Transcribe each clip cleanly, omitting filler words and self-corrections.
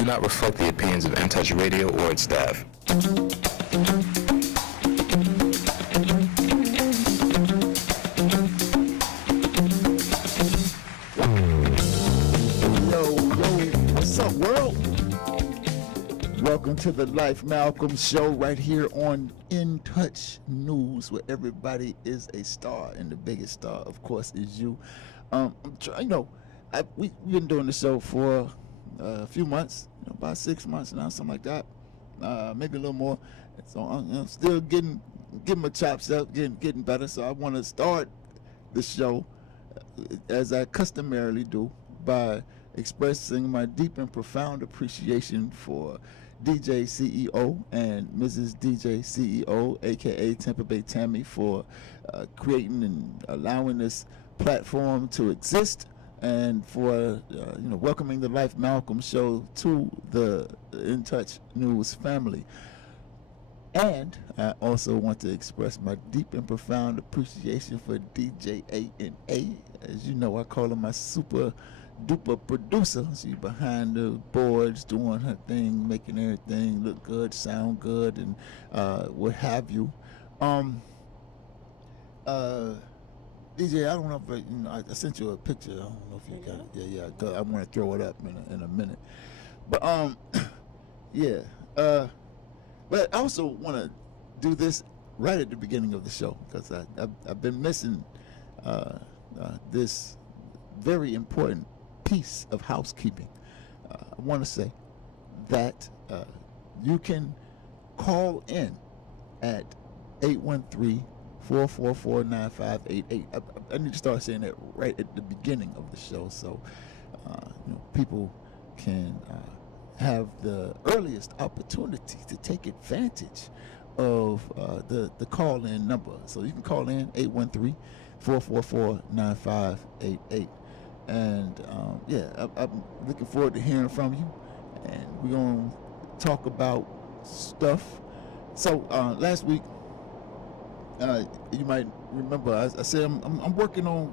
do not reflect the opinions of In Touch Radio or its staff. What's up, world? Welcome to the Life Malcolm Show right here on In Touch News, where everybody is a star, and the biggest star, of course, is you. We've been doing the show for a few months, about 6 months now, something like that, maybe a little more. So I'm still getting my chops up, getting better. So I want to start the show as I customarily do by expressing my deep and profound appreciation for DJ CEO and Mrs. DJ CEO, aka Tampa Bay Tammy, for creating and allowing this platform to exist, and for welcoming the Life Malcolm Show to the In Touch News family. And I also want to express my deep and profound appreciation for DJ A. As you know, I call her my super duper producer. She's behind the boards doing her thing, making everything look good, sound good, and what have you. DJ, I don't know if I sent you a picture. I don't know if you got it. Yeah. Cause I want to throw it up in a minute. But yeah. But I also want to do this right at the beginning of the show, because I've been missing this very important piece of housekeeping. I want to say that you can call in at 813-444-9588. I need to start saying that right at the beginning of the show, so people can have the earliest opportunity to take advantage of the call-in number. So you can call in 813-444-9588. And I'm looking forward to hearing from you. And we're going to talk about stuff. So last week, you might remember I said I'm working on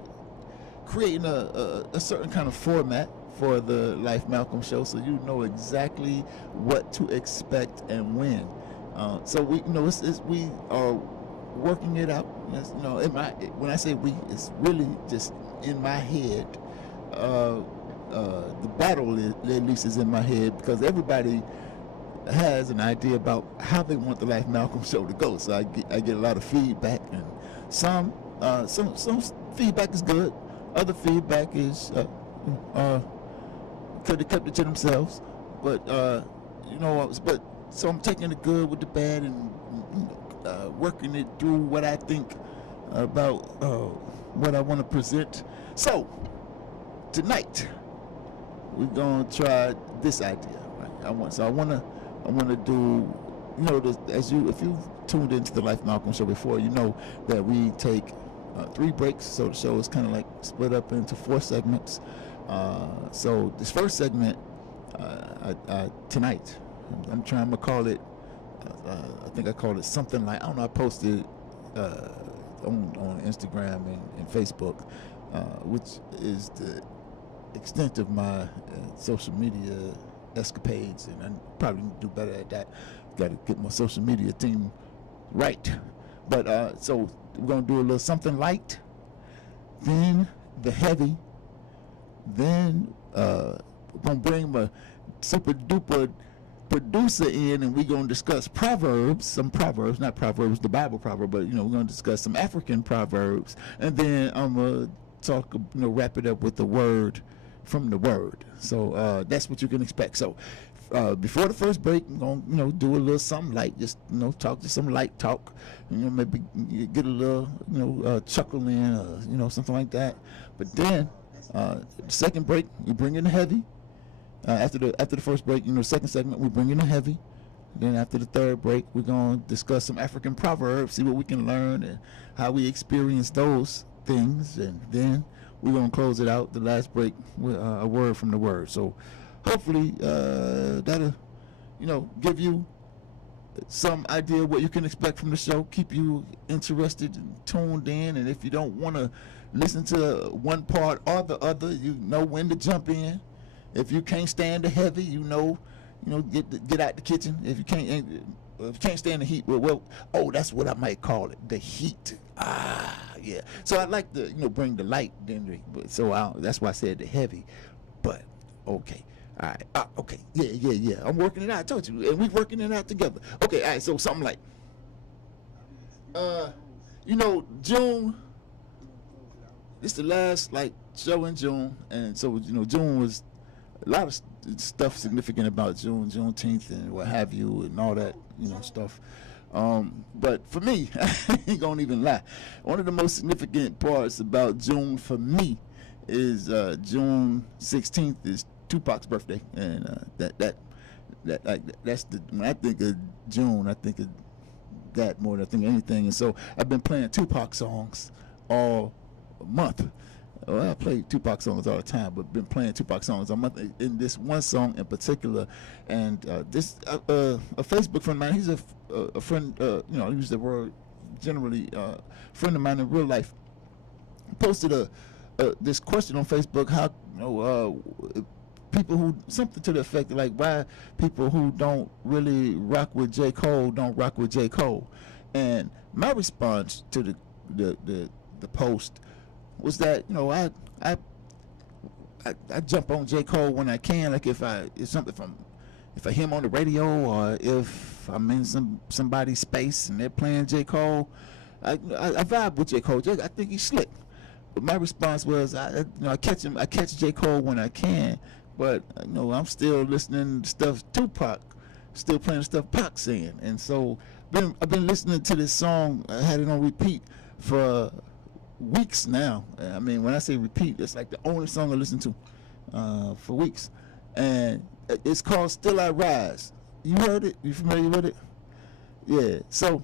creating a certain kind of format for the Life Malcolm Show, so you know exactly what to expect and when. So we are working it out. When I say we, it's really just in my head. The battle at least is in my head, because everybody has an idea about how they want the Life Malcolm Show to go. So I get a lot of feedback, and some feedback is good, other feedback is could have kept it to themselves, but so I'm taking the good with the bad and working it through what I think about what I want to present. So tonight we're gonna try this idea. Right? I want to do, if you've tuned into the Life Malcolm Show before, you know that we take 3 breaks. So the show is kind of like split up into 4 segments. So this first segment tonight, I'm trying to call it. I think I called it something like, I don't know. I posted on Instagram and Facebook, which is the extent of my social media escapades, and I probably need to do better at that. Got to get my social media team right. But so we're gonna do a little something light, then the heavy, then we're gonna bring my super duper producer in, and we're gonna discuss some proverbs, not proverbs, the Bible proverb, but we're gonna discuss some African proverbs, and then I'm gonna talk, wrap it up with the word from the word. So that's what you can expect. So before the first break, I'm gonna do a little something light, just talk to some light talk, maybe get a little chuckle in, something like that. But then the second break, we bring in the heavy. After the first break, second segment, we bring in the heavy. Then after the third break, we're gonna discuss some African proverbs, see what we can learn and how we experience those things, and then we're gonna close it out, the last break, with a word from the word. So hopefully that'll give you some idea what you can expect from the show, keep you interested and tuned in. And if you don't want to listen to one part or the other, you know when to jump in. If you can't stand the heavy, get out the kitchen if you can't stand the heat. Well, oh, that's what I might call it, the heat. Yeah. So I like to bring the light. That's why I said the heavy. But okay. All right. Okay. Yeah. I'm working it out. I told you, and we working it out together. Okay. All right. So something like, June. This the last show in June, and so June was a lot of stuff significant about Juneteenth and what have you, and all that stuff. But for me, I ain't gonna even lie. One of the most significant parts about June for me is June 16th is Tupac's birthday, and that's when I think of June, I think of that more than I think of anything. And so I've been playing Tupac songs all month. Well, I play Tupac songs all the time, but been playing Tupac songs all month. In this one song in particular, and this a Facebook friend of mine. He's a friend. I use the word generally. Friend of mine in real life posted this question on Facebook. How people who something to the effect of why people who don't really rock with J. Cole don't rock with J. Cole, and my response to the post was that I jump on J. Cole when I can, if I hear him on the radio or if I'm in somebody's space and they're playing J. Cole, I vibe with J. Cole. I think he's slick. But my response was I catch J. Cole when I can, but I'm still listening to stuff Tupac, still playing stuff Pac saying, and so I've been listening to this song. I had it on repeat for weeks now. I mean, when I say repeat, it's like the only song I listen to for weeks, and it's called "Still I Rise." You heard it? You familiar with it? Yeah. So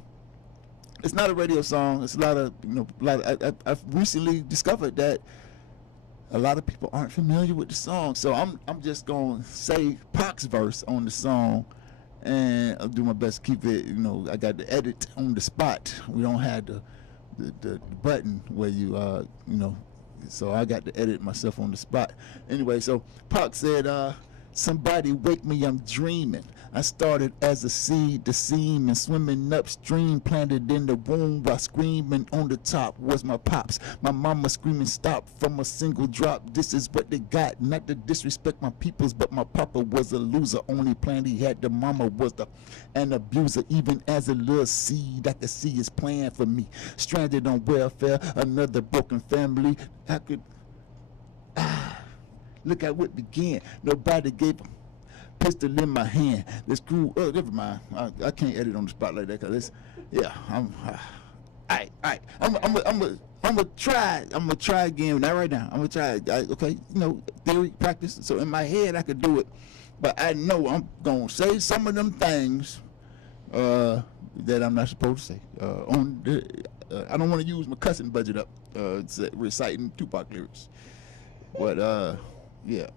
it's not a radio song. It's a lot of I've recently discovered that a lot of people aren't familiar with the song, so I'm just gonna say Pac's verse on the song, and I'll do my best to keep it. I got the edit on the spot. We don't have the button where so I got to edit myself on the spot. Anyway, so Pac said, somebody wake me, I'm dreaming. I started as a seed, the seam, and swimming upstream, planted in the womb while screaming on the top was my pops. My mama screaming stop from a single drop. This is what they got, not to disrespect my peoples, but my papa was a loser. Only plan he had, the mama was an abuser. Even as a little seed, I could see his plan for me. Stranded on welfare, another broken family. I could look at what began. Nobody gave a pistol in my hand. The screw. Never mind. I can't edit on the spot like that because it's. Yeah. Alright. I'm gonna try. I'm gonna try again. Not right now. I'm gonna try. Okay. Theory, practice. So in my head I could do it, but I know I'm gonna say some of them things that I'm not supposed to say. I don't want to use my cussing budget up reciting Tupac lyrics, but yeah.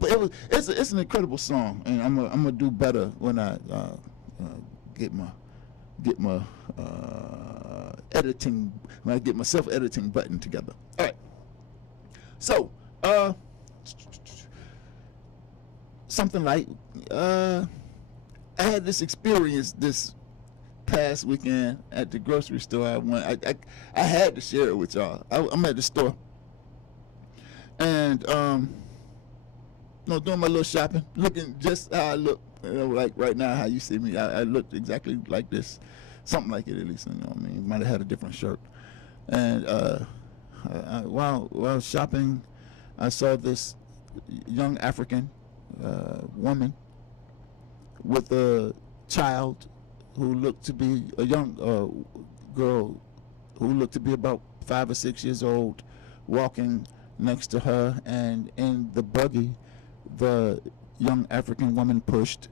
But it's an incredible song, and I'm gonna do better when I get my editing, when I get my self-editing button together. All right. So something like I had this experience this past weekend at the grocery store. I had to share it with y'all. I'm at the store, and doing my little shopping, looking just how I look, like right now, how you see me. I looked exactly like this, something like it at least. I mean, might have had a different shirt. And while shopping, I saw this young African woman with a child who looked to be a young girl who looked to be about 5 or 6 years old, walking next to her, and in the buggy the young African woman pushed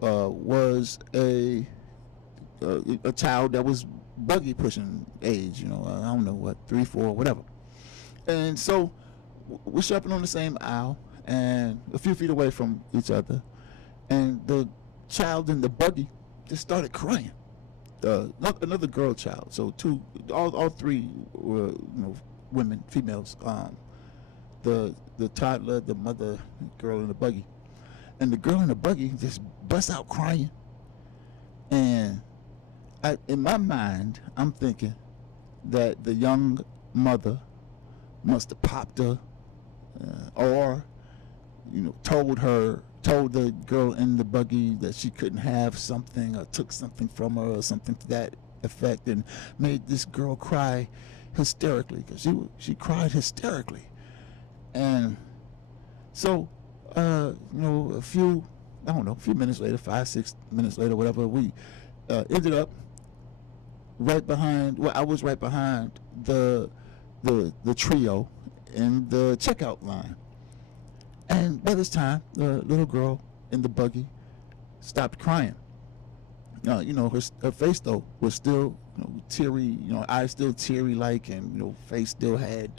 was a child that was buggy pushing age, I don't know what, 3, 4, whatever. And so we're shopping on the same aisle and a few feet away from each other, and the child in the buggy just started crying. Another girl child, so all three were women, females. The toddler, the mother, girl in the buggy, and the girl in the buggy just busts out crying. And in my mind, I'm thinking that the young mother must have popped her, or told the girl in the buggy that she couldn't have something, or took something from her, or something to that effect, and made this girl cry hysterically, because she cried hysterically. And so a few minutes later, 5-6 minutes later, whatever, we ended up right behind. Well, I was right behind the trio in the checkout line. And by this time, the little girl in the buggy stopped crying. Her face though was still teary, eyes still teary like, and face still had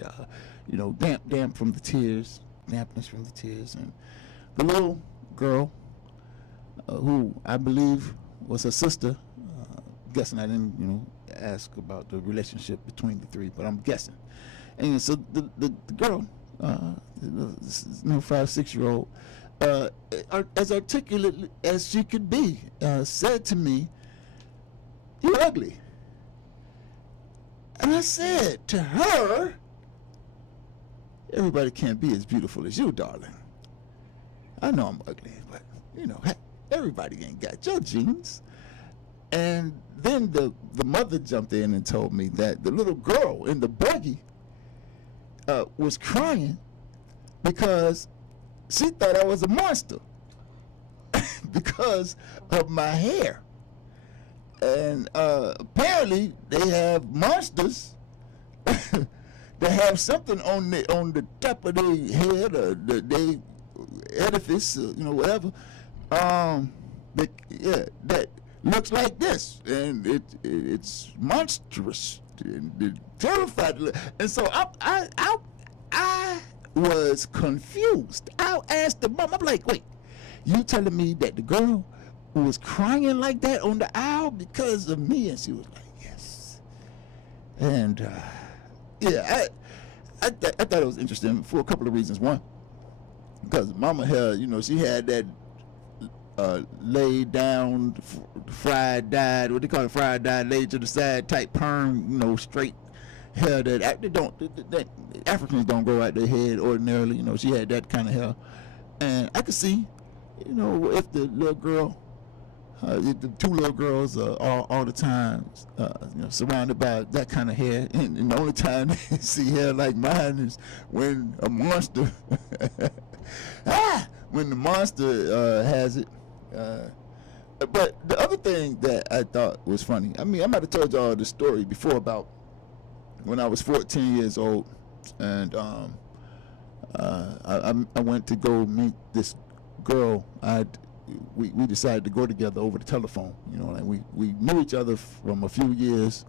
damp from the tears, dampness from the tears. And the little girl, who I believe was her sister, guessing, I didn't ask about the relationship between the three, but I'm guessing. And so the girl, 5-6-year-old, as articulate as she could be, said to me, "You ugly." And I said to her, "Everybody can't be as beautiful as you, darling. I know I'm ugly, but hey, everybody ain't got your genes." And then the mother jumped in and told me that the little girl in the buggy was crying because she thought I was a monster because of my hair. And apparently they have monsters that have something on the top of their head, or their edifice, whatever, that looks like this, and it's monstrous and terrified. And so I was confused. I asked the mom, I'm like, "Wait, you telling me that the girl was crying like that on the aisle because of me?" And she was like, "Yes." And I thought it was interesting for a couple of reasons. One, because mama had, she had that laid down, fried dyed, what they call it, fried dyed, laid to the side type perm, straight hair that Africans don't grow out their head ordinarily. She had that kind of hair, and I could see, if the little girl, the two little girls all the time, surrounded by that kind of hair, and the only time they see hair like mine is when a monster, when the monster has it. But the other thing that I thought was funny, I might have told y'all the story before about when I was 14 years old, and I went to go meet this girl. We decided to go together over the telephone. We knew each other from a few years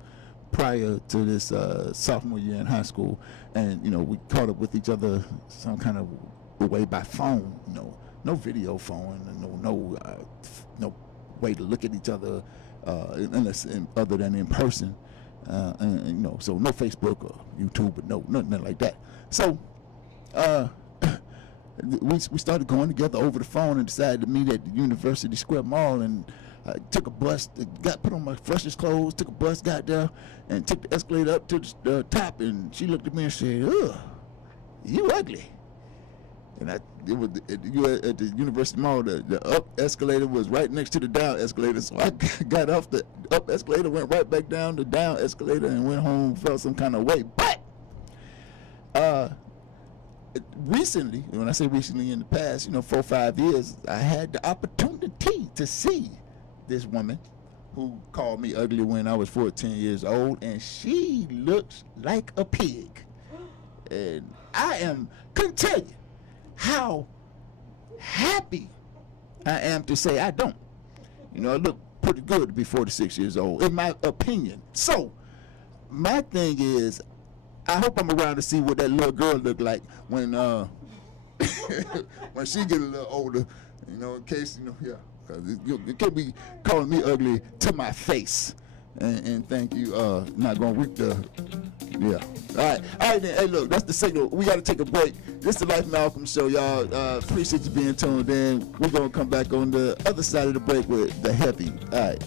prior to this sophomore year in high school, and we caught up with each other some kind of way by phone. No video phone, and no way to look at each other unless other than in person, and so no Facebook or YouTube, but nothing like that. So we started going together over the phone and decided to meet at the University Square Mall, and took a bus, put on my freshest clothes, took a bus, got there, and took the escalator up to the top, and she looked at me and said, "Ugh, you ugly." And it was at the University Mall. The up escalator was right next to the down escalator, so I got off the up escalator, went right back down the down escalator, and went home. Felt some kind of way. But recently, when I say recently, in the past, 4 or 5 years, I had the opportunity to see this woman who called me ugly when I was 14 years old, and she looks like a pig. And I couldn't tell you how happy I am to say I don't. I look pretty good to be 46 years old, in my opinion. So, my thing is, I hope I'm around to see what that little girl look like when when she get a little older, in case, because you can't be calling me ugly to my face. And thank you. Not gonna reap the. Yeah. All right then. Hey, look, that's the signal. We got to take a break. This is the Life Malcolm Show, y'all. Appreciate you being tuned in. We're gonna come back on the other side of the break with the heavy. All right.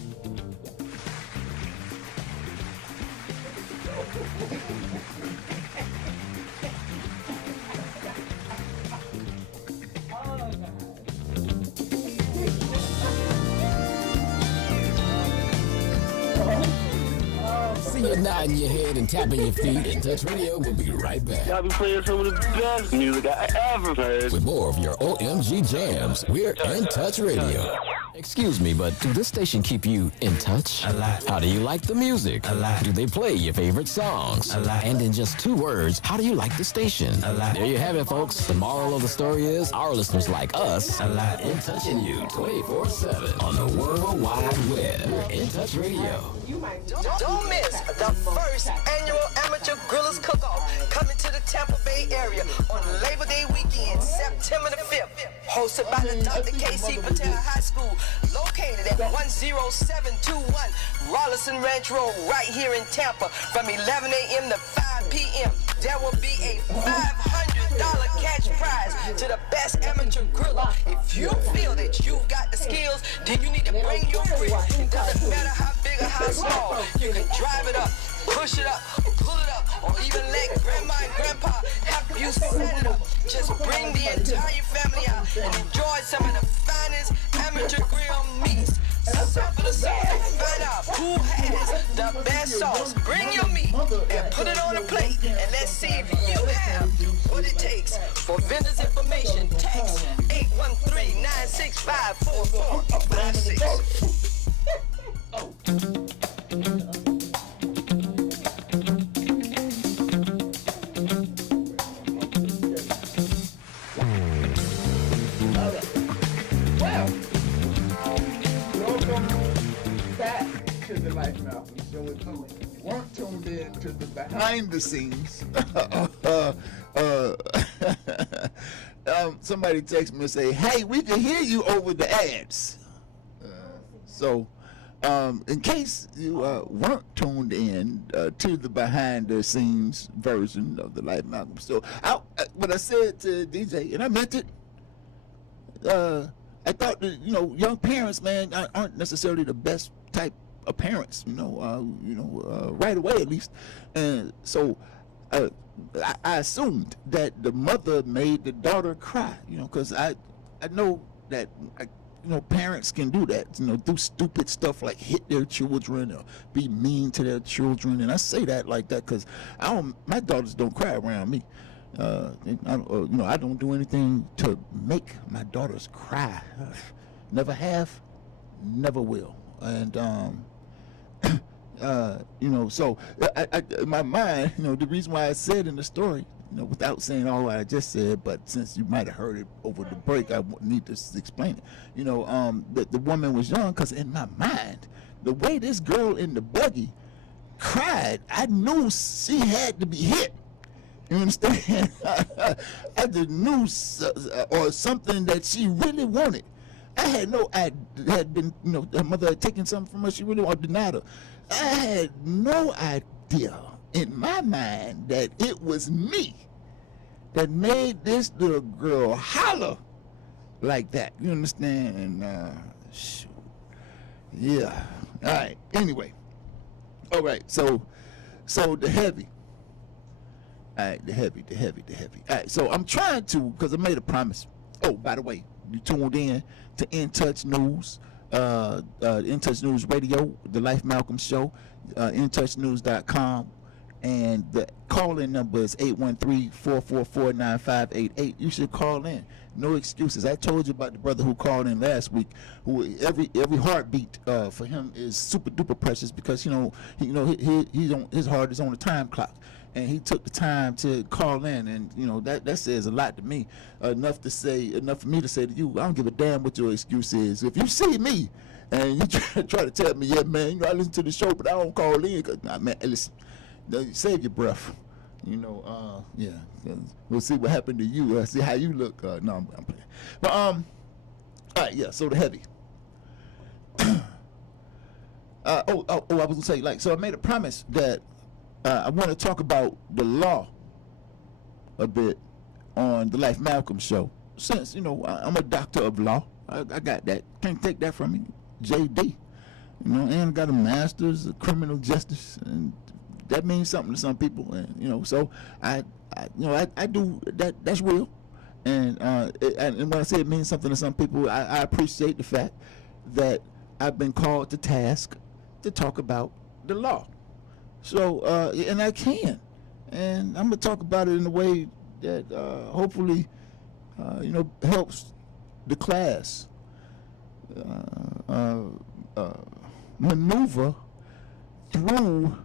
See you nodding your head and tapping your feet, and Touch Radio will be right back. Y'all be playing some of the best music I ever heard. With more of your OMG jams, we're In Touch Radio. Excuse me, but do this station keep you in touch? A lot. How do you like the music? A lot. Do they play your favorite songs? A lot. And in just 2 words, how do you like the station? A lot. There you have it, folks. The moral of the story is our listeners like us A lot. in touching you 24/7 on the World Wide Web. We're In Touch Radio. Don't miss the first annual Amateur Grillers Cook-Off coming to the Tampa Bay area on Labor Day weekend, September the 5th. Hosted by the Dr. K.C. Patel High School, located at 10721 Rollison Ranch Road, right here in Tampa, from 11 a.m. to 5 p.m. There will be a $500 cash prize to the best amateur griller. If you feel that you've got the skills, then you need to bring your grill. It doesn't matter how big or how small. You can drive it up, push it up, pull it up, or even let grandma and grandpa help you set it up. Just bring the entire family out and enjoy some of the finest amateur grill meats. Sample the sauce and find out who has the best sauce. Bring your meat and put it on a plate, and let's see if you have what it takes. For vendors information, text 813-965-4456. To the Life Malcolm Show. If you weren't tuned in to the behind the scenes, somebody text me and say, "Hey, we can hear you over the ads." So, in case you weren't tuned in to the behind the scenes version of the Life Malcolm Show, what I said to DJ, and I meant it. I thought that young parents, man, aren't necessarily the best type of parents, right away at least, and so I assumed that the mother made the daughter cry, because I know that parents can do that, do stupid stuff like hit their children or be mean to their children, and I say that like that because my daughters don't cry around me. I don't do anything to make my daughters cry. Never have, never will. And so I in my mind, the reason why I said in the story, without saying all what I just said, but since you might have heard it over the break, I need to explain it. That the woman was young, because in my mind, the way this girl in the buggy cried, I knew she had to be hit. You understand? I just knew or something that she really wanted. I had her mother had taken something from her she really wanted, denied her. I had no idea in my mind that it was me that made this little girl holler like that. You understand? And shoot. Yeah. All right. Anyway. All right. So the heavy. All right, the heavy. All right, so I'm trying to, because I made a promise. Oh, by the way, you tuned in to In Touch News, In Touch News Radio, the Life Malcolm Show, intouchnews.com, and the call-in number is 813-444-9588. You should call in. No excuses. I told you about the brother who called in last week, who every heartbeat for him is super duper precious, because he's on his heart is on the time clock. And he took the time to call in, and that says a lot to me. Enough for me to say to you, I don't give a damn what your excuse is. If you see me and you try to tell me, yeah, man, I listen to the show, but I don't call in, cause man, listen, save your breath. Yeah, we'll see what happened to you. See how you look. No, I'm playing. But all right, yeah. So the heavy. I was gonna say, like, so I made a promise that I want to talk about the law a bit on the Life Malcolm show. Since, you know, I'm a doctor of law, I got that. Can't take that from me. JD, you know, and I got a master's of criminal justice, and that means something to some people. And, you know, so I do that. That's real. And and when I say it means something to some people, I appreciate the fact that I've been called to task to talk about the law. So, and I can. And I'm going to talk about it in a way that hopefully, you know, helps the class maneuver through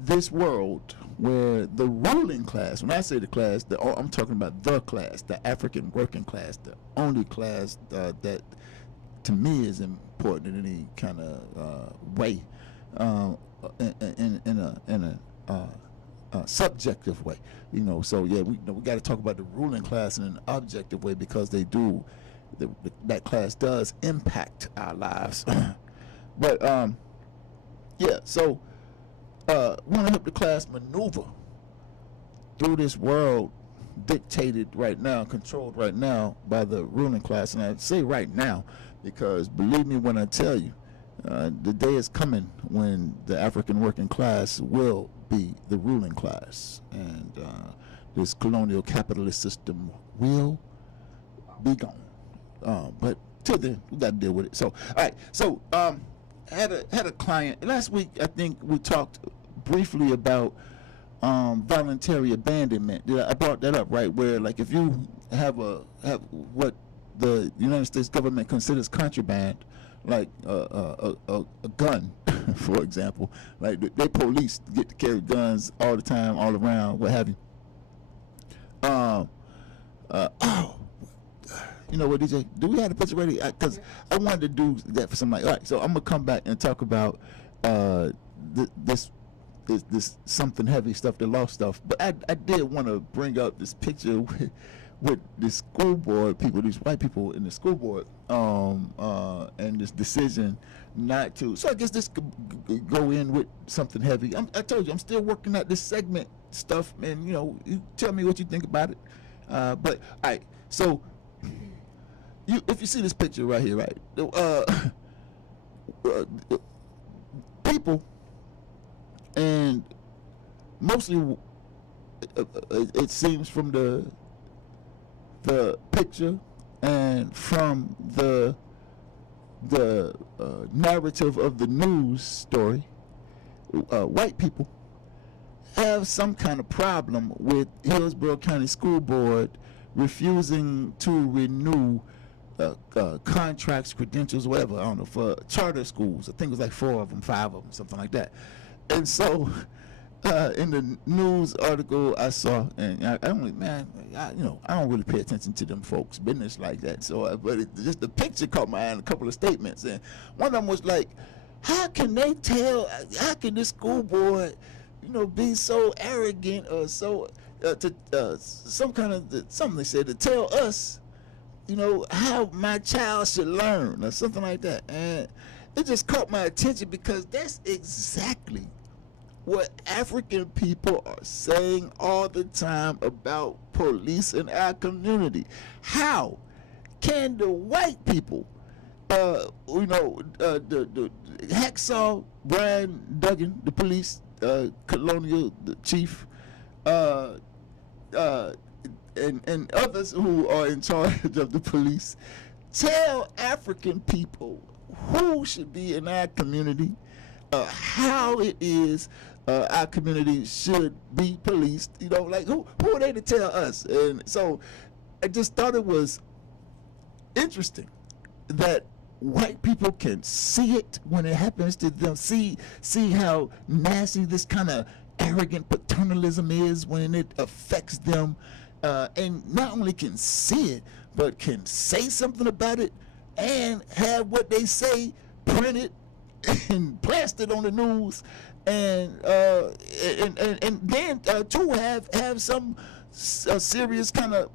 this world where the ruling class, when I say the class, I'm talking about the class, the African working class, the only class that to me is important in any kind of way, in a subjective way, you know. So yeah, we got to talk about the ruling class in an objective way, because they do, that class does impact our lives. But yeah, so want to help the class maneuver through this world dictated right now, controlled right now by the ruling class. And I say right now because, believe me when I tell you, the day is coming when the African working class will be the ruling class, and this colonial capitalist system will be gone. But till then, we got to deal with it. So, all right. So, had a client last week. I think we talked briefly about voluntary abandonment. I brought that up, right? Where, like, if you have what the United States government considers contraband, like a gun, for example, like they police get to carry guns all the time, all around, what have you. You know what, DJ? Do we have the picture ready? Because I wanted to do that for somebody. All right, so I'm gonna come back and talk about this something heavy stuff, the law stuff. But I did want to bring up this picture with the school board people, these white people in the school board, and this decision not to. So I guess this could go in with something heavy. I told you I'm still working out this segment stuff, and you know, you tell me what you think about it. But all right, so. If you see this picture right here, right, people, and mostly it seems from the picture and from the narrative of the news story, white people have some kind of problem with Hillsborough County School Board refusing to renew contracts, credentials, whatever, I don't know, for charter schools. I think it was like 4 of them, 5 of them, something like that. And so in the news article I saw, and I don't really pay attention to them folks' business like that. So, just the picture caught my eye and a couple of statements. And one of them was like, how can this school board, you know, be so arrogant or so, something they said to tell us, you know, how my child should learn or something like that. And it just caught my attention because that's exactly what African people are saying all the time about police in our community. How can the white people, the Hacksaw Brian Duggan, the police colonial chief, and others who are in charge of the police, tell African people who should be in our community, how it is our community should be policed. You know, like who are they to tell us? And so I just thought it was interesting that white people can see it when it happens to them, see how nasty this kind of arrogant paternalism is when it affects them, and not only can see it, but can say something about it and have what they say printed and plastered on the news, and then to have some serious kind of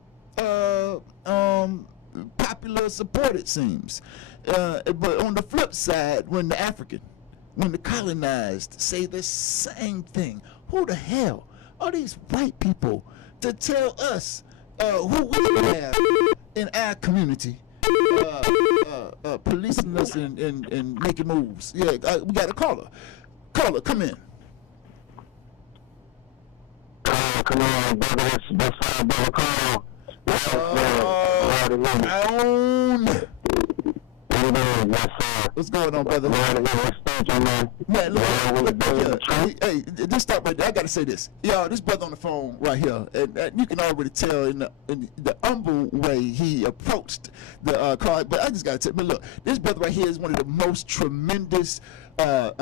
popular support, it seems. But on the flip side, when the African when the colonized say the same thing, who the hell are these white people to tell us who we have in our community, policing us and making moves? Yeah, we got a caller. Caller, come in. Come on, brother. That's brother Carl. What's going on, brother? Man, look, hey, just stop right there. I gotta say this. Yo, this brother on the phone right here, and you can already tell in the humble way he approached the call. But I just gotta tell you, look, this brother right here is one of the most tremendous I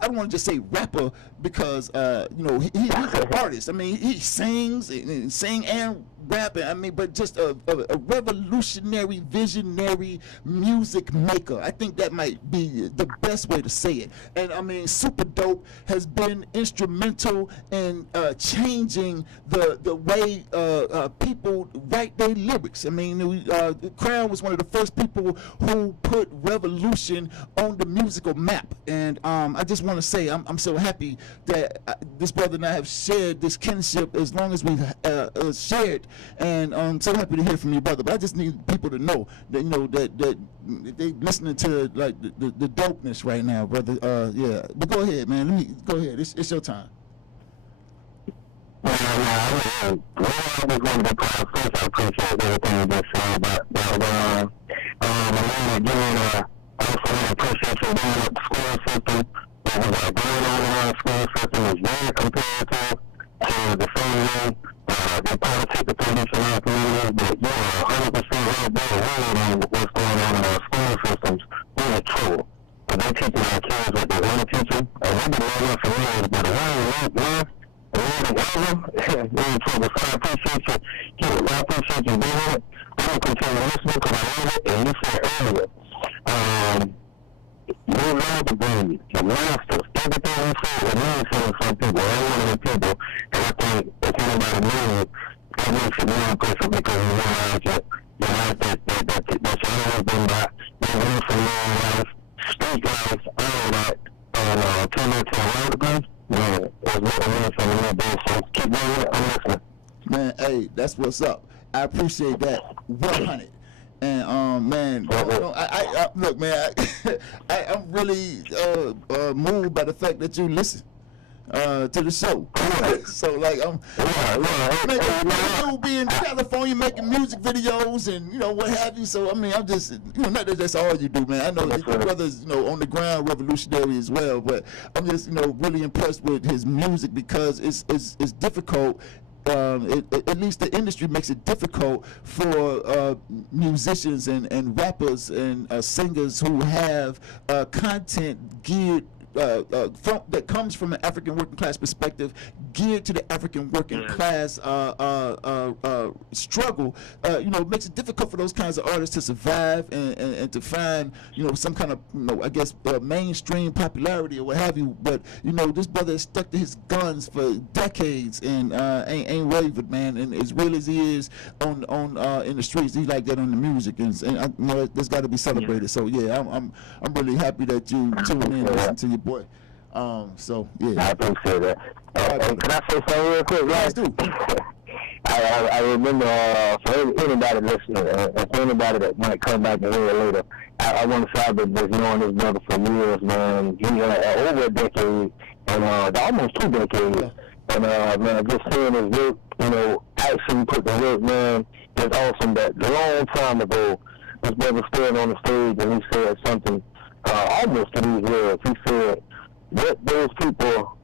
don't want to just say rapper because he's an artist. I mean, he sings and rap. I mean, but just a revolutionary, visionary music maker. I think that might be the best way to say it. And I mean, Super Dope has been instrumental in changing the way people write their lyrics. I mean, Crown was one of the first people who put revolution on the musical map. And I just want to say I'm so happy that this brother and I have shared this kinship as long as we've shared. And I'm so happy to hear from you, brother. But I just need people to know that that they listening to like the dopeness right now, brother. Yeah. But go ahead, man. Go ahead. It's your time. I appreciate everything you just said about I also appreciate you bringing up the school system. What's going on in our school system is very comparative to the same way the politics of police in our communities, but you are 100% right there on what's going on in our school systems. We're in trouble. They're teaching our kids what they want to teach them. We've been learning for years, but if we don't learn, we're in trouble. So I appreciate you. I appreciate you doing it. I'm going to continue listening because I love it. And you said earlier, your love to bring your masters, everything you said, it means to some people, every one of the people, and I think if anybody knows, that makes it more impressive because you realize that you've always been back, you're living for your life, street life, all that, and turn that to a lot of things, man, it's what it means for me, dude, so keep doing it, I'm listening. Man, hey, that's what's up. I appreciate that 100. And man, I look, man, I'm really moved by the fact that you listen to the show. So like, you be in California making music videos and what have you. So I mean, I'm just not that that's all you do, man. I know your brother's on the ground revolutionary as well, but I'm just really impressed with his music because it's difficult. At least the industry makes it difficult for musicians and rappers and singers who have content geared that comes from an African working class perspective, geared to the African working class struggle. It makes it difficult for those kinds of artists to survive and to find some kind of I guess mainstream popularity or what have you. But this brother is stuck to his guns for decades and ain't wavered, man. And as real as he is on in the streets, he's like that on the music, and that's got to be celebrated. So yeah, I'm really happy that you tuned in and listened to your boy. So yeah, I appreciate that. Can I say something real quick? Yes, do. I remember for anybody listening, and for anybody that might come back and hear it later, I want to say I've been just knowing this brother for years, man. He over a decade, and almost 2 decades. Yeah. And man, just seeing his work, actually put the work, man, it's awesome. That a long time ago, this brother stood on the stage and he said something almost to these words. He said, what those people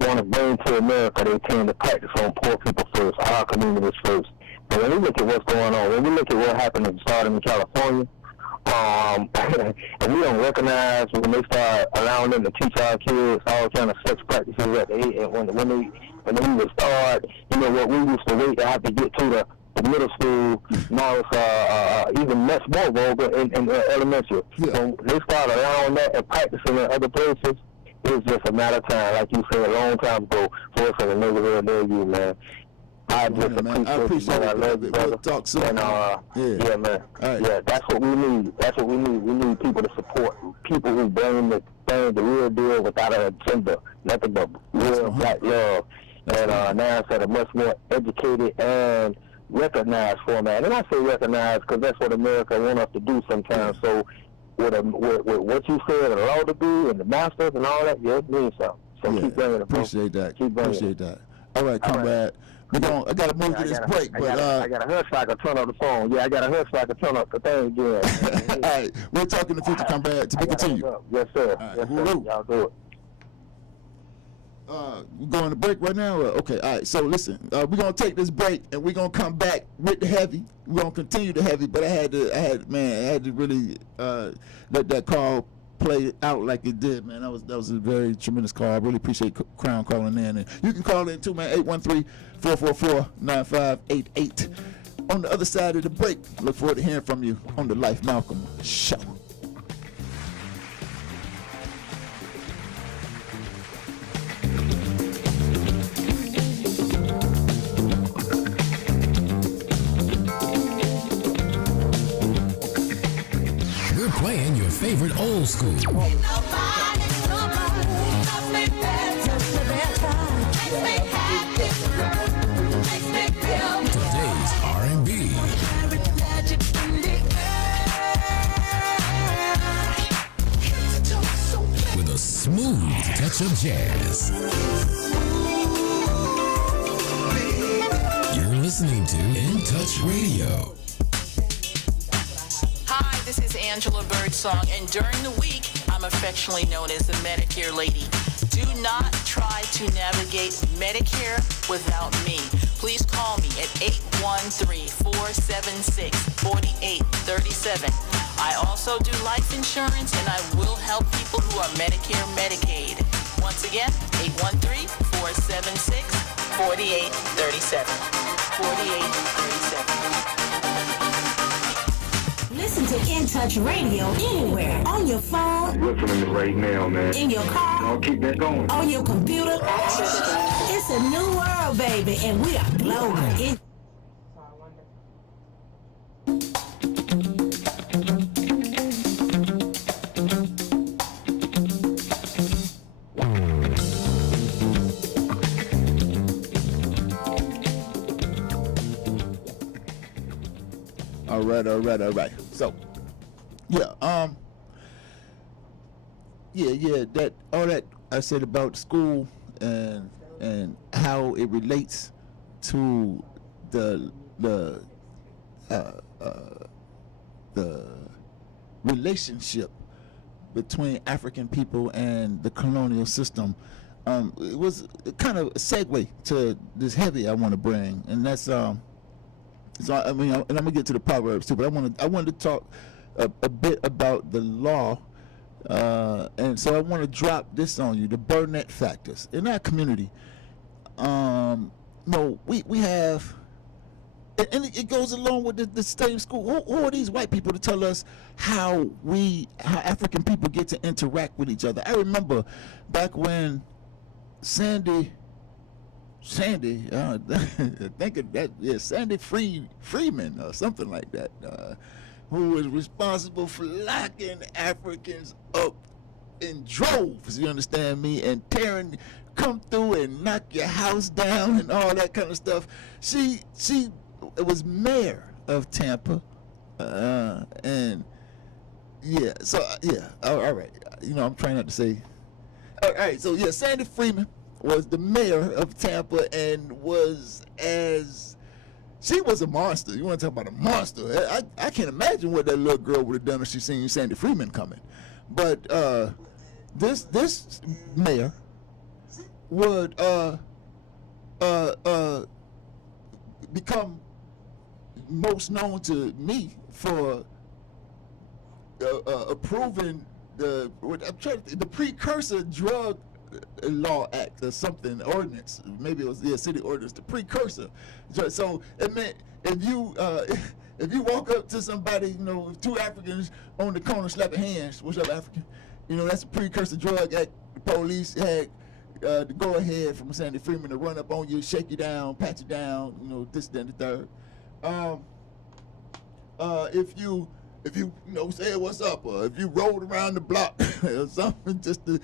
want to bring to America, they tend to practice on poor people first, our communities first. And when we look at what's going on, when we look at what happened in starting in California, and we don't recognize when they start allowing them to teach our kids all kind of sex practices at the age, and when they would start, what we used to wait to have to get to the middle school, now it's even much more vulgar in elementary. Yeah. So they start allowing that and practicing in other places. It's just a matter of time, like you said a long time ago, for us in the neighborhood near you, man. I just man. I appreciate it. I love you, brother. We'll talk soon. And, yeah, man. Right. Yeah, that's what we need. That's what we need. We need people to support people who bring the real deal without an agenda, nothing but real black love. And now it's at a much more educated and recognized format. And I say recognized because that's what America wants us to do sometimes. So with what you said, the law degree and the masters and all that, yeah, it means something. So keep bringing it, bro. Appreciate that. Keep bringing Appreciate that. All right, comrade. I got to move to this break, but I got a hush like a turn up the phone. Yeah, I got a hush like a turn up the thing again. all right, we'll talk in the future, comrade. To be continued. Yes, sir. Right. Yes, sir. Y'all do it. We're going to break right now? Okay, all right. So listen, we're gonna take this break and we're gonna come back with the heavy. We're gonna continue the heavy, but I had to really let that call play out like it did, man. That was a very tremendous call. I really appreciate Crown calling in, and you can call in too, man. 813-444-9588. On the other side of the break, look forward to hearing from you on the Life Malcolm Show. Playing your favorite old school. Today's R&B. With a smooth touch of jazz. You're listening to In Touch Radio. Hi, this is Angela Birdsong, and during the week, I'm affectionately known as the Medicare lady. Do not try to navigate Medicare without me. Please call me at 813-476-4837. I also do life insurance, and I will help people who are Medicare, Medicaid. Once again, 813-476-4837. 4837. Listen to In Touch Radio anywhere. On your phone. Listening right now, man. In your car. I'll keep that going. On your computer. It's a new world, baby, and we are global. All right. So, that all that I said about school and how it relates to the relationship between African people and the colonial system. It was kind of a segue to this heavy I want to bring, and that's So I mean, and I'm gonna get to the Proverbs too, but I wanted to talk a bit about the law, and so I want to drop this on you: the Burnett factors in our community. No, we have, and it goes along with the same school. Who are these white people to tell us how African people get to interact with each other? I remember back when Sandy, I think of that, Sandy Freeman or something like that, who was responsible for locking Africans up in droves, you understand me, and come through and knock your house down and all that kind of stuff. She was mayor of Tampa, and all right, I'm trying not to say, all right, so Sandy Freeman was the mayor of Tampa and she was a monster. You want to talk about a monster? I can't imagine what that little girl would have done if she seen Sandy Freeman coming. But this mayor would become most known to me for approving the precursor drug law act or something, ordinance, maybe it was city ordinance, the precursor. So it meant if you walk up to somebody, if two Africans on the corner slapping hands, what's up, African? That's a precursor drug act. The police had the go ahead from Sandy Freeman to run up on you, shake you down, pat you down, this, that, and the third. If you say what's up, or if you rolled around the block or something, just to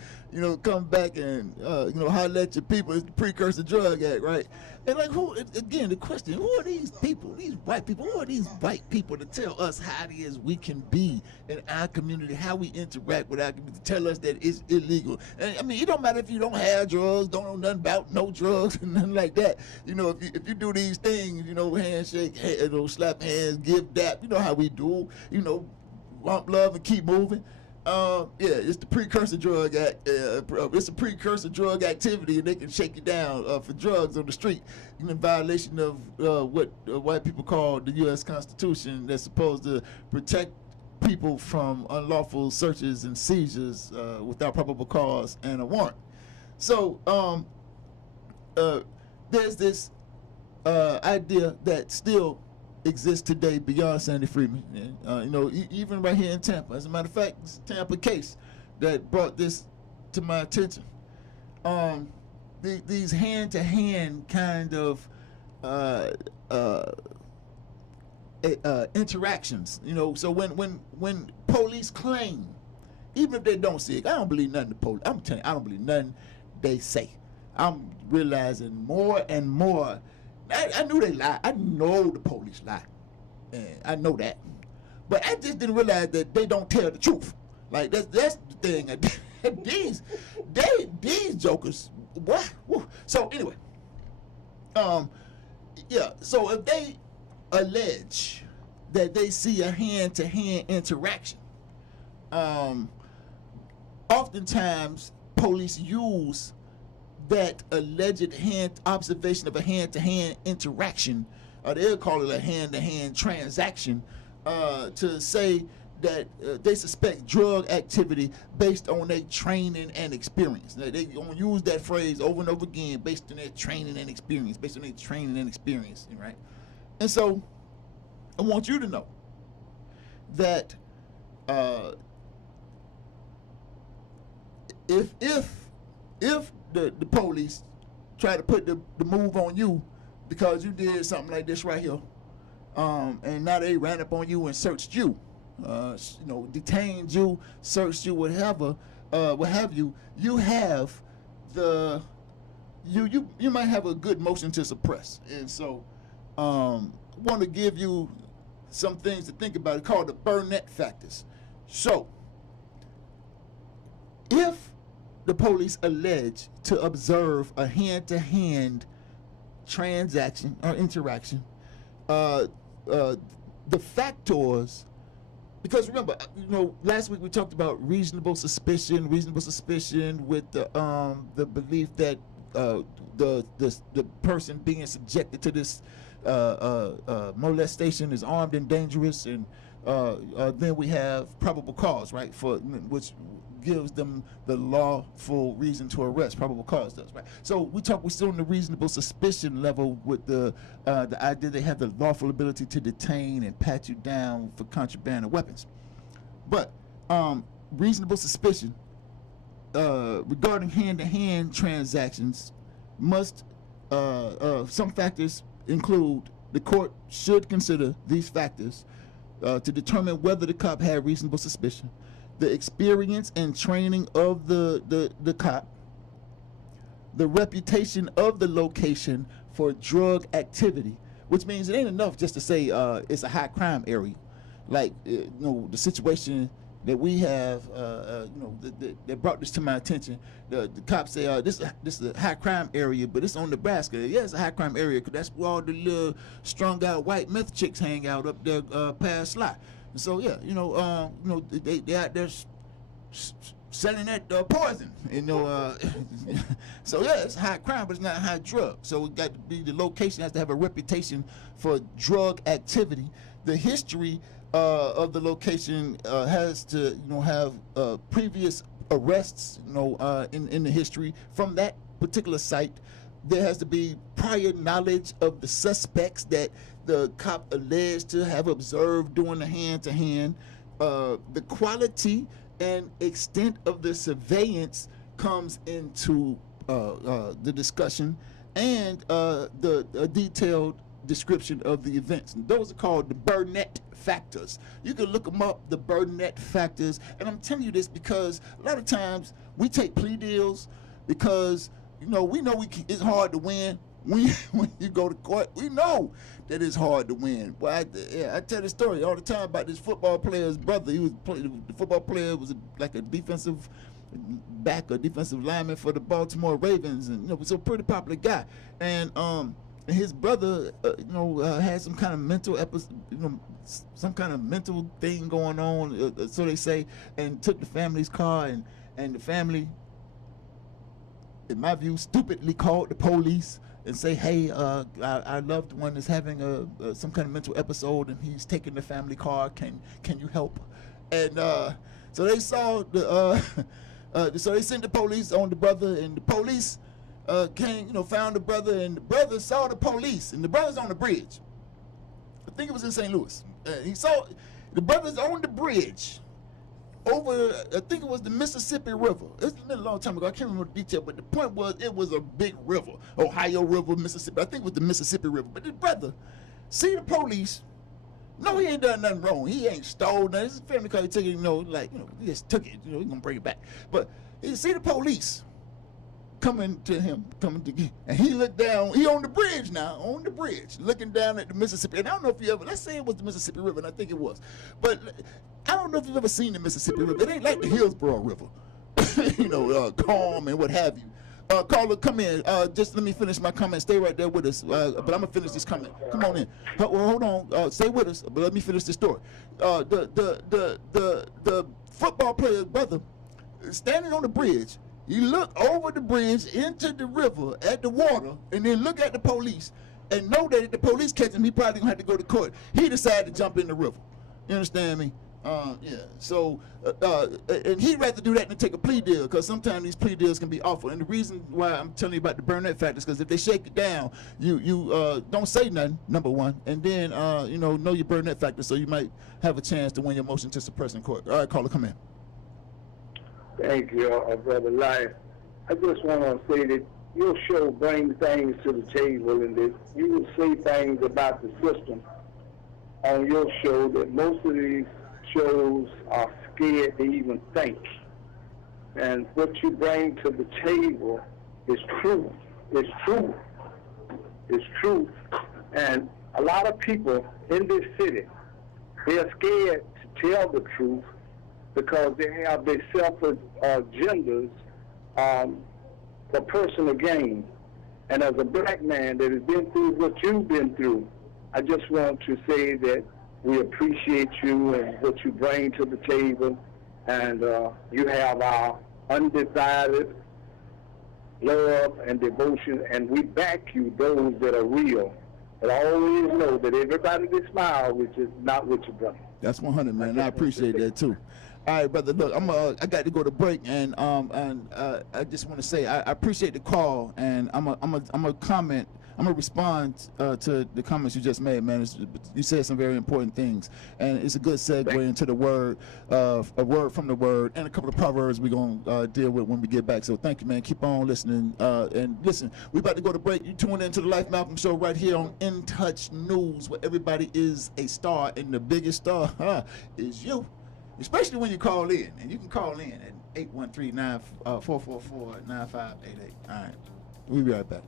come back and holler at your people, it's the precursor drug act, right? And like, who? Again, the question: who are these people? These white people? Who are these white people to tell us how it is we can be in our community, how we interact with our community, to tell us that it's illegal? And I mean, it don't matter if you don't have drugs, don't know nothing about no drugs, and nothing like that. If you do these things, handshake, slap hands, give dap, how we do, bump love and keep moving. It's the precursor drug act. It's a precursor drug activity, and they can shake you down for drugs on the street in violation of what white people call the U.S. Constitution, that's supposed to protect people from unlawful searches and seizures without probable cause and a warrant. So there's this idea that still exists today beyond Sandy Freeman. Even right here in Tampa. As a matter of fact, it's a Tampa case that brought this to my attention. These hand-to-hand kind of interactions. So when police claim, even if they don't see it, I don't believe nothing the police. I'm telling you, I don't believe nothing they say. I'm realizing more and more. I knew they lie. I know the police lie. And I know that. But I just didn't realize that they don't tell the truth. Like, that's the thing. these jokers, what? So anyway, so if they allege that they see a hand-to-hand interaction, oftentimes police use that alleged observation of a hand-to-hand interaction, or they'll call it a hand-to-hand transaction, to say that they suspect drug activity based on their training and experience. They're going to use that phrase over and over again, based on their training and experience, right? And so I want you to know that if the police try to put the move on you because you did something like this right here, and now they ran up on you and searched you, detained you, searched you, what have you, you have you might have a good motion to suppress. And so want to give you some things to think about. It's called the Burnett factors. So if the police allege to observe a hand-to-hand transaction or interaction, the factors, because remember, last week we talked about reasonable suspicion with the belief that the person being subjected to this molestation is armed and dangerous, and then we have probable cause, right, for which gives them the lawful reason to arrest. Probable cause does, right? So we're still in the reasonable suspicion level with the idea they have the lawful ability to detain and pat you down for contraband of weapons. But reasonable suspicion regarding hand-to-hand transactions must some factors include, the court should consider these factors to determine whether the cop had reasonable suspicion, the experience and training of the cop, the reputation of the location for drug activity, which means it ain't enough just to say it's a high crime area. Like, the situation that we have, that brought this to my attention. The cops say, this is a high crime area, but it's on Nebraska. Yeah, it's a high crime area because that's where all the little strung out white meth chicks hang out up there past Sly. So yeah, they out there selling that poison. So yeah, it's high crime, but it's not high drug. So it got to be, the location has to have a reputation for drug activity. The history of the location has to have previous arrests in the history from that particular site. There has to be prior knowledge of the suspects that the cop alleged to have observed during the hand-to-hand. The quality and extent of the surveillance comes into the discussion and the detailed description of the events. And those are called the Burnett factors. You can look them up, the Burnett factors. And I'm telling you this because a lot of times we take plea deals because we know it's hard to win. When you go to court, we know that it's hard to win. Well, I tell the story all the time about this football player's brother. The football player was like a defensive back or defensive lineman for the Baltimore Ravens, and was a pretty popular guy. And his brother, had some kind of mental some kind of mental thing going on, so they say, and took the family's car, and the family, in my view, stupidly called the police and say, hey, our loved one is having some kind of mental episode and he's taking the family car. Can you help? And so they saw so they sent the police on the brother, and the police came, found the brother, and the brother saw the police, and the brother's on the bridge. I think it was in St. Louis. He saw the brother's on the bridge over, I think it was the Mississippi River. It's been a long time ago. I can't remember the detail, but the point was it was a big river. Ohio River, Mississippi. I think it was the Mississippi River. But the brother see the police. No, he ain't done nothing wrong. He ain't stole nothing. His family car, he took it, he just took it. He's gonna bring it back. But he see the police coming to him, and he looked down. He on the bridge now, looking down at the Mississippi. And I don't know if you ever, let's say it was the Mississippi River, and I think it was. But I don't know if you've ever seen the Mississippi River. It ain't like the Hillsborough River, calm and what have you. Caller, come in. Just let me finish my comment. Stay right there with us. But I'm gonna finish this comment. Come on in. Hold on. Stay with us. But let me finish this story. The football player's brother standing on the bridge. He looked over the bridge into the river at the water, and then look at the police, and know that if the police catch him, he probably gonna have to go to court. He decided to jump in the river. You understand me? So, and he'd rather do that than take a plea deal, because sometimes these plea deals can be awful. And the reason why I'm telling you about the Burnett factor is because if they shake it down, you don't say nothing, number one, and then know your Burnett factor, so you might have a chance to win your motion to suppress in court. All right, caller, come in. Thank you, Brother Lion. I just want to say that your show brings things to the table, and that you will say things about the system on your show that most of these shows are scared to even think. And what you bring to the table is truth. It's truth. It's truth. And a lot of people in this city, they're scared to tell the truth because they have their selfish agendas for personal gain. And as a black man that has been through what you've been through, I just want to say that we appreciate you and what you bring to the table, and you have our undivided love and devotion, and we back you, those that are real. But always know that everybody that smiles, which is not with your brother. That's 100, man. I appreciate that too. All right, brother. Look, I got to go to break, and I just want to say I appreciate the call, and I'm a comment. I'm gonna respond to the comments you just made, man. You said some very important things, and it's a good segue into the word, a word from the word, and a couple of proverbs we're gonna deal with when we get back. So thank you, man. Keep on listening, and listen. We about to go to break. You tune into the Life Malcolm Show right here on In Touch News, where everybody is a star, and the biggest star is you. Especially when you call in, and you can call in at 813-444-9588. All right, we'll be right back.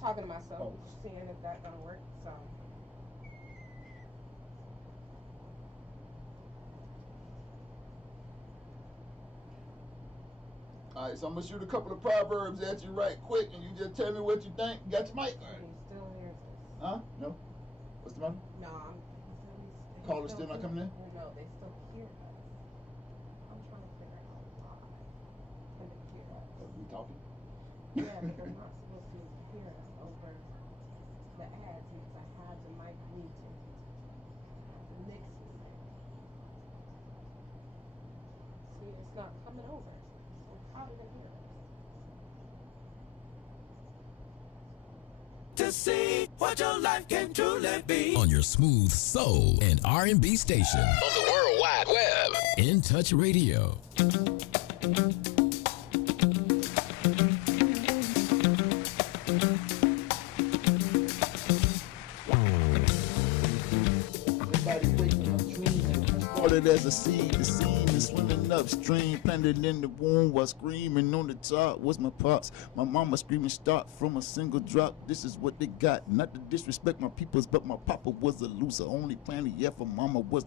Talking to myself, seeing if that's gonna work. So. All right, so I'm gonna shoot a couple of proverbs at you right quick, and you just tell me what you think. You got your mic? He still hears us. Huh? No. What's the matter? No, Callers still not coming in? No, they still hear us. I'm trying to figure out why. Can they hear us? Are we talking? Yeah, but they're not supposed to hear us over the ads because I had the mic muted. The mix is there. See, it's not coming over. louder than yours. To see what your life can truly be. On your smooth soul and R&B station. On the World Wide Web. In Touch Radio. Started as a seed, the seed is swimming upstream, planted in the womb while screaming on the top was my pops. My mama screaming start from a single drop. This is what they got. Not to disrespect my peoples, but my papa was a loser. Only plan he had for mama was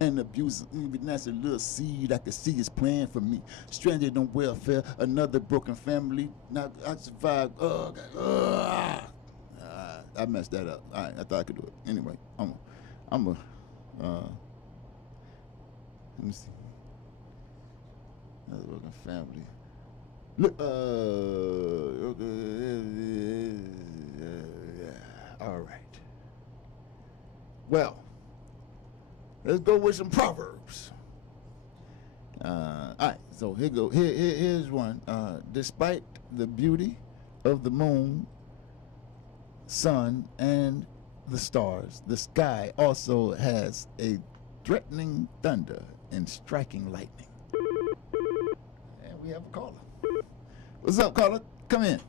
an abuser. Even that's a little seed I could see is praying for me. Stranded on welfare, another broken family. Now I survived. I messed that up. All right, I thought I could do it. Anyway, let me see. Another broken family. Look, all right. Well, let's go with some proverbs. All right, so here's one. Despite the beauty of the moon, sun, and the stars, the sky also has a threatening thunder and striking lightning. And we have a caller. What's up, caller? Come in.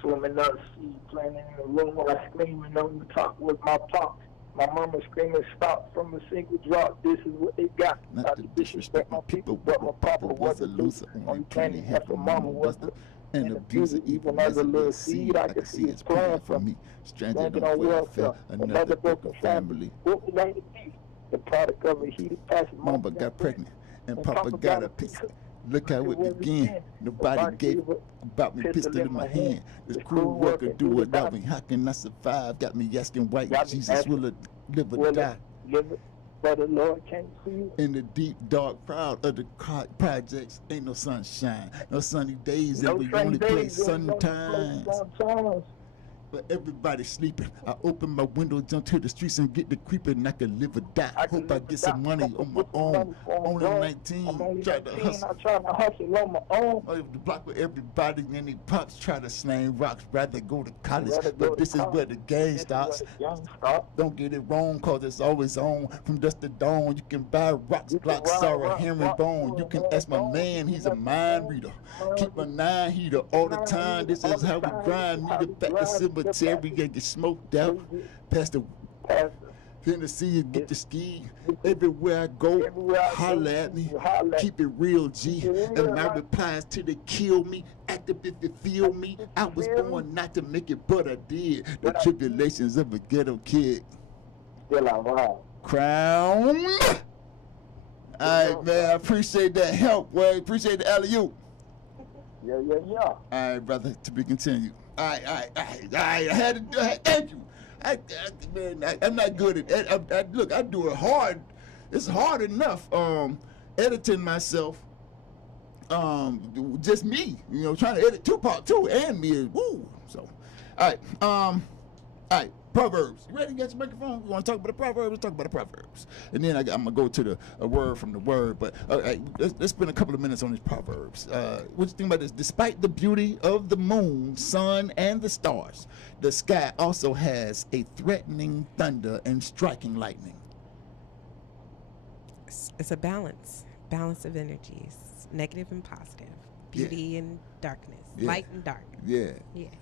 Swimming up, sea, playing in the room while I screaming on the top with my pop. My mama screaming stop from a single drop. This is what they got. Not to disrespect my people, but my papa was a loser. Only plan he had for mama was the an abuser. Even as a little seed, I could see it's praying for me. Stranded on welfare, another broken family. What was that to be? The product of a heated passion. Mama got pregnant, and Papa got a piece. Look how it began. Nobody gave about me, pistol in my hand. This cruel worker do without me. How can I survive? Got me asking white Jesus will it live or die? But the Lord can't see you. In the deep, dark crowd of the projects, ain't no sunshine. No sunny days, and we only play sometimes. But everybody's sleeping. I open my window, jump to the streets and get the creeping. I can live or die. Hope I get some money on my own. Only 19, try to hustle. I'm trying to hustle on my own. I have to block with everybody, and they pops try to slang rocks, rather go to college. But this is where the game starts. Don't get it wrong, cause it's always on. From dusk to dawn, you can buy rocks, blocks, sorrow, herringbone. You can ask my man, he's a mind reader. Keep a 9 heater all the time. This is how we grind. Meet up at the cemetery, get smoked out. Past the Tennessee and get the ski. Everywhere I go, holla at me. Keep it real, G. And my replies till they kill me. Active if you feel me. I was born not to make it, but I did. The tribulations of a ghetto kid. Still alive. Crown. All right, man. I appreciate that help, boy. Appreciate the alley-oop. Yeah. All right, brother. To be continued. All right. I had to do it. Thank you. I'm not good at that. Look, I do it hard. It's hard enough editing myself. Just me, trying to edit Tupac too, and me. Woo. So, all right. Proverbs. You ready to get your microphone? You want to talk about the Proverbs? Let's talk about the Proverbs. And then I'm going to go to a word from the word. But let's spend a couple of minutes on these Proverbs. What do you think about this? Despite the beauty of the moon, sun, and the stars, the sky also has a threatening thunder and striking lightning. It's a balance of energies, negative and positive, beauty and darkness, light and dark. Yeah.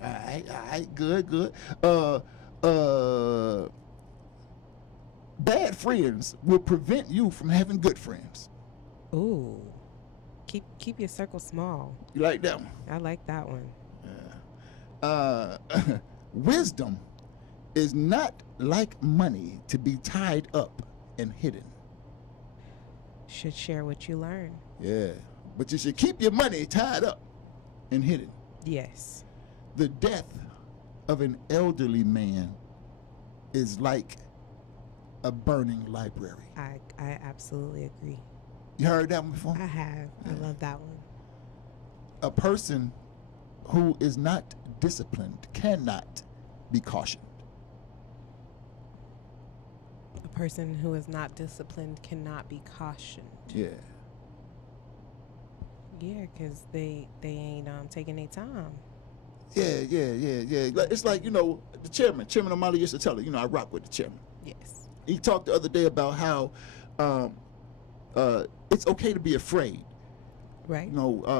All right. Good. Bad friends will prevent you from having good friends. Ooh. Keep your circle small. You like that one? I like that one. Yeah. Wisdom is not like money to be tied up and hidden. Should share what you learn. Yeah. But you should keep your money tied up and hidden. Yes. The death of an elderly man is like a burning library. I absolutely agree. You heard that one before? I have. Yeah. I love that one. A person who is not disciplined cannot be cautioned. A person who is not disciplined cannot be cautioned. Yeah. Yeah, because they ain't taking their time. Yeah. It's like, the Chairman O'Malley used to tell her, I rock with the chairman. Yes. He talked the other day about how it's okay to be afraid. Right.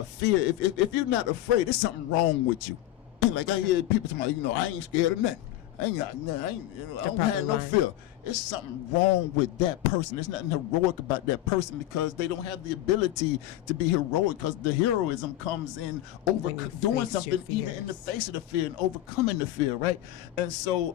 Fear. If you're not afraid, there's something wrong with you. Like I hear people talking about, I ain't scared of nothing. I don't have no fear. It's something wrong with that person. There's nothing heroic about that person because they don't have the ability to be heroic, because the heroism comes in doing something even in the face of the fear and overcoming the fear, right? And so,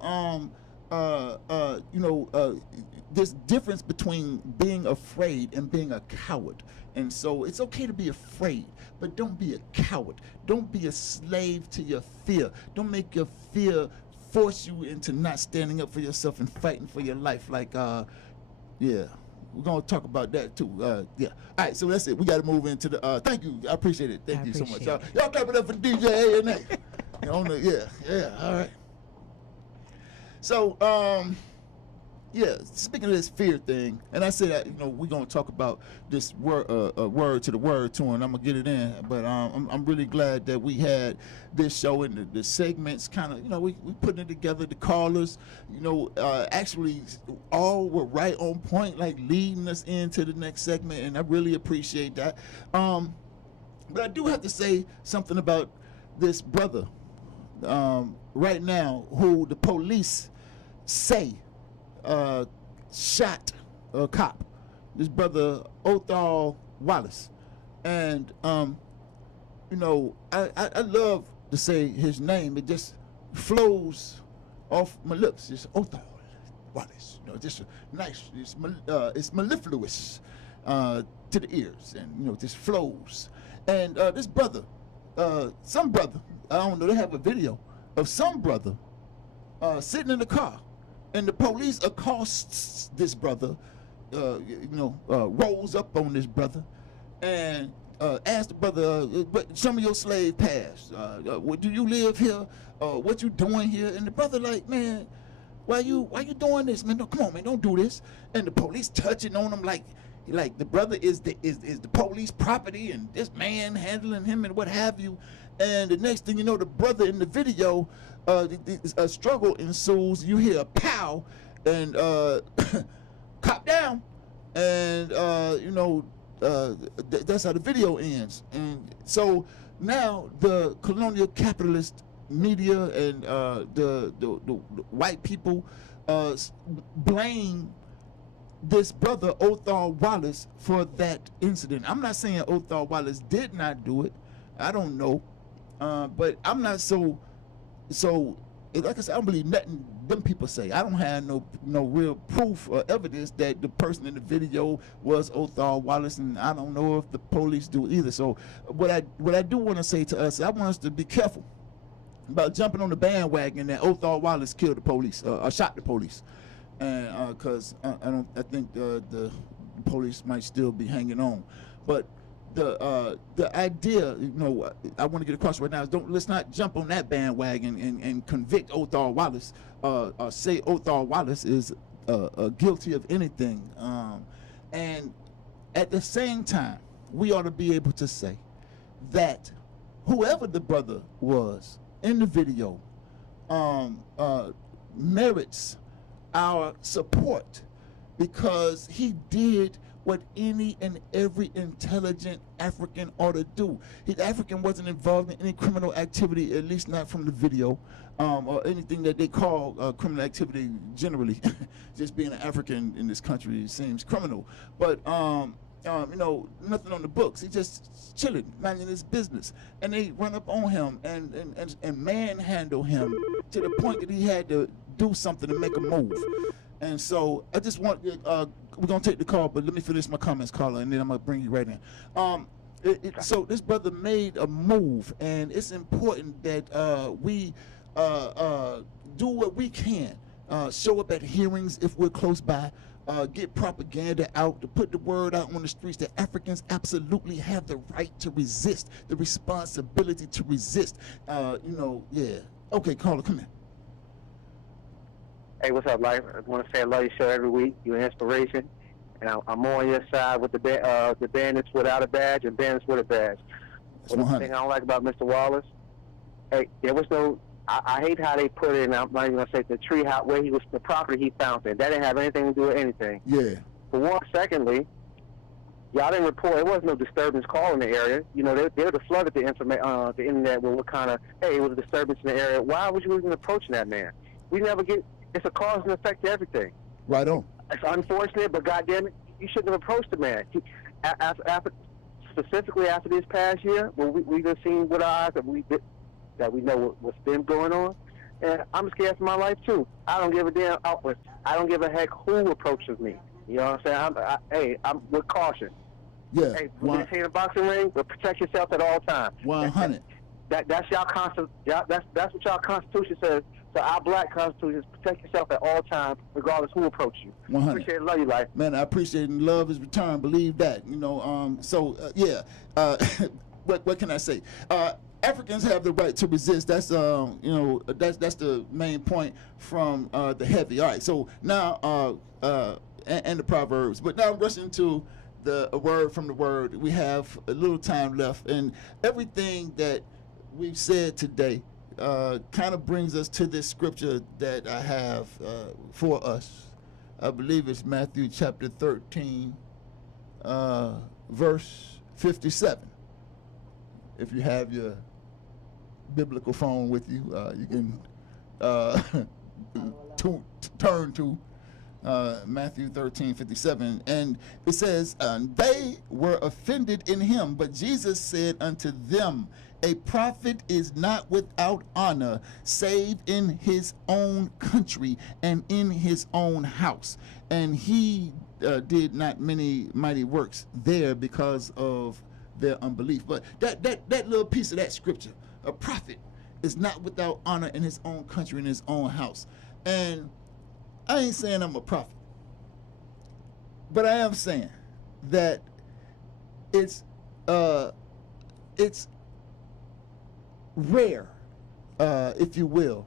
there's difference between being afraid and being a coward. And so it's okay to be afraid, but don't be a coward. Don't be a slave to your fear. Don't make your fear force you into not standing up for yourself and fighting for your life. Like, we're going to talk about that too. All right, so that's it. We got to move into the, thank you. I appreciate it. Thank you so much. Y'all clap it up for DJ A&A. All right. So, speaking of this fear thing, and I said that, we're going to talk about this word to the word too, and I'm going to get it in, but I'm really glad that we had this show and the segments kind of, we putting it together, the callers, actually all were right on point, like leading us into the next segment, and I really appreciate that. But I do have to say something about this brother right now who the police say shot a cop, this brother Othal Wallace. And I love to say his name. It just flows off my lips. It's Othal Wallace. Just nice. It's mellifluous to the ears, and just flows. And this brother, some brother, I don't know, they have a video of some brother sitting in the car, and the police accosts this brother, rolls up on this brother, and asks the brother, show me your slave pass. Do you live here? What you doing here? And the brother like, man, why you doing this, man? No, come on, man, don't do this. And the police touching on him like the brother is the police property, and this man handling him and what have you. And the next thing you know, the brother in the video, a struggle ensues. You hear a pow, and cop down, and that's how the video ends. And so now the colonial capitalist media and the white people blame this brother Othal Wallace for that incident. I'm not saying Othal Wallace did not do it. I don't know. But I'm not so like I said, I don't believe nothing them people say. I don't have no real proof or evidence that the person in the video was Othal Wallace, and I don't know if the police do either. So what I do want to say to us, I want us to be careful about jumping on the bandwagon that Othal Wallace killed the police or shot the police, and because I think the police might still be hanging on, but the idea, I want to get across right now is let's not jump on that bandwagon and convict Othal Wallace, or say Othal Wallace is guilty of anything. And at the same time, we ought to be able to say that whoever the brother was in the video merits our support, because he did what any and every intelligent African ought to do. The African wasn't involved in any criminal activity, at least not from the video, or anything that they call criminal activity generally. Just being an African in this country seems criminal. But nothing on the books. He just chilling, minding his business. And they run up on him and manhandle him to the point that he had to do something to make a move. And so I just want, we're going to take the call, but let me finish my comments, Carla, and then I'm going to bring you right in. So this brother made a move, and it's important that we do what we can. Show up at hearings if we're close by. Get propaganda out, to put the word out on the streets that Africans absolutely have the right to resist, the responsibility to resist. Okay, Carla, come in. Hey, what's up, Life? I want to say I love your show every week. You're an inspiration. and I'm on your side with the bandits without a badge and bandits with a badge. One thing I don't like about Mr. Wallace, hey, there was no. I hate how they put it, and I'm not even gonna say the tree house where he was, the property he found it. That didn't have anything to do with anything. Yeah. For one, secondly, y'all didn't report. There was no disturbance call in the area. You know, they would have flooded the internet with what kind of, hey, it was a disturbance in the area. Why was you even approaching that man? We never get. It's a cause and effect to everything. Right on. It's unfortunate, but goddamn it, you shouldn't have approached the man. Specifically after this past year, when we've seen with our eyes that we know what's been going on, and I'm scared for my life too. I don't give a damn outward. I don't give a heck who approaches me. You know what I'm saying? I'm with caution. Yeah. Hey, when you say in a boxing ring, but protect yourself at all times. 100. That's y'all that's what y'all Constitution says. So our black Constitution is protect yourself at all times, regardless who approach you. 100. Appreciate it, love you, life. Man, I appreciate it, and love is returned. Believe that. You know. Yeah. What can I say? Africans have the right to resist. That's that's the main point from the heavy. All right. So now and the Proverbs, but now I'm rushing to a word from the word. We have a little time left, and everything that we've said today kind of brings us to this scripture that I have for us. I believe it's Matthew chapter 13, verse 57. If you have your biblical phone with you, you can turn to Matthew 13:57, and it says, they were offended in him, but Jesus said unto them, a prophet is not without honor, save in his own country and in his own house. And he did not many mighty works there because of their unbelief. But that little piece of that scripture, a prophet is not without honor in his own country and his own house. And I ain't saying I'm a prophet, but I am saying that it's rare, if you will,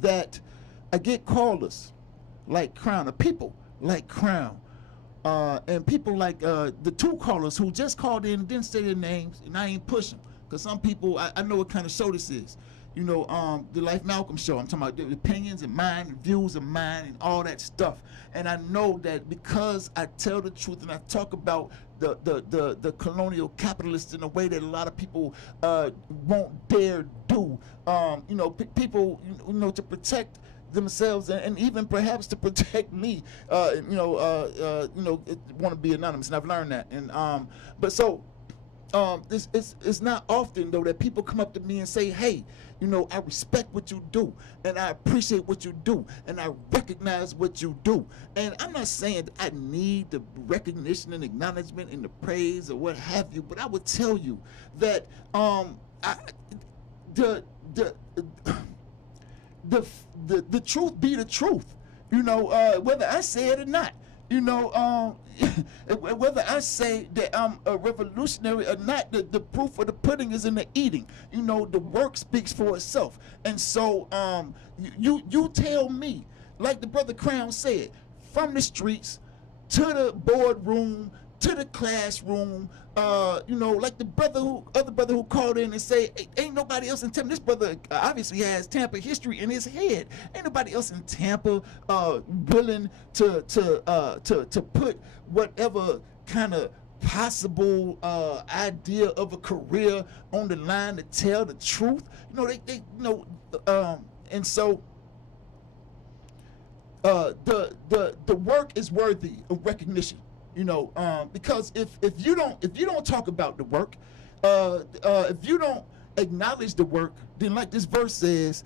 that I get callers like Crown, or people like Crown, and people like the two callers who just called in and didn't say their names, and I ain't pushing, because some people, I know what kind of show this is. You know, the Life Malcolm show. I'm talking about the opinions and mine, the views of mine, and all that stuff. And I know that because I tell the truth and I talk about the colonial capitalists in a way that a lot of people won't dare do. You know, people, you know, to protect themselves and even perhaps to protect me. You know, want to be anonymous, and I've learned that. And but so. It's not often though that people come up to me and say, hey, you know, I respect what you do and I appreciate what you do and I recognize what you do. And I'm not saying that I need the recognition and acknowledgement and the praise or what have you, but I would tell you that the truth be the truth, you know, whether I say it or not. You know, whether I say that I'm a revolutionary or not, the proof of the pudding is in the eating. You know, the work speaks for itself. And so you tell me, like the brother Crown said, from the streets to the boardroom to the classroom, you know, like the other brother who called in and say, ain't nobody else in Tampa. This brother obviously has Tampa history in his head. Ain't nobody else in Tampa willing to put whatever kind of possible idea of a career on the line to tell the truth. You know, they you know, and so the work is worthy of recognition. You know, because if you don't talk about the work, if you don't acknowledge the work, then like this verse says,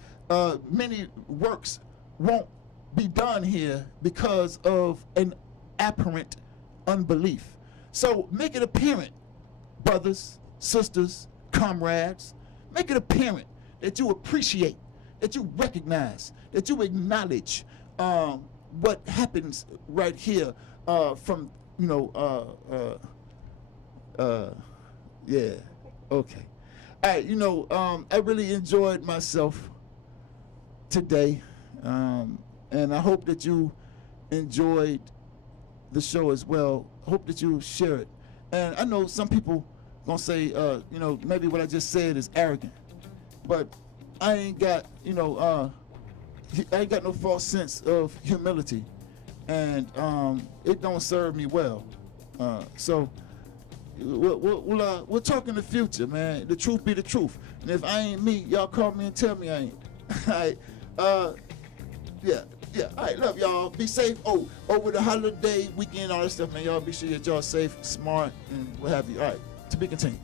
many works won't be done here because of an apparent unbelief. So make it apparent, brothers, sisters, comrades, make it apparent that you appreciate, that you recognize, that you acknowledge what happens right here from, you know, yeah, okay. All right, you know, I really enjoyed myself today, and I hope that you enjoyed the show as well. Hope that you share it. And I know some people gonna say, maybe what I just said is arrogant, but I ain't got, I ain't got no false sense of humility, and it don't serve me well. So we'll talk in the future, man. The truth be the truth, and if I ain't me, y'all call me and tell me I ain't. All right, yeah. All right, love y'all. Be safe. Oh, over the holiday weekend, all that stuff, man. Y'all be sure that y'all safe, smart, and what have you. All right, to be continued.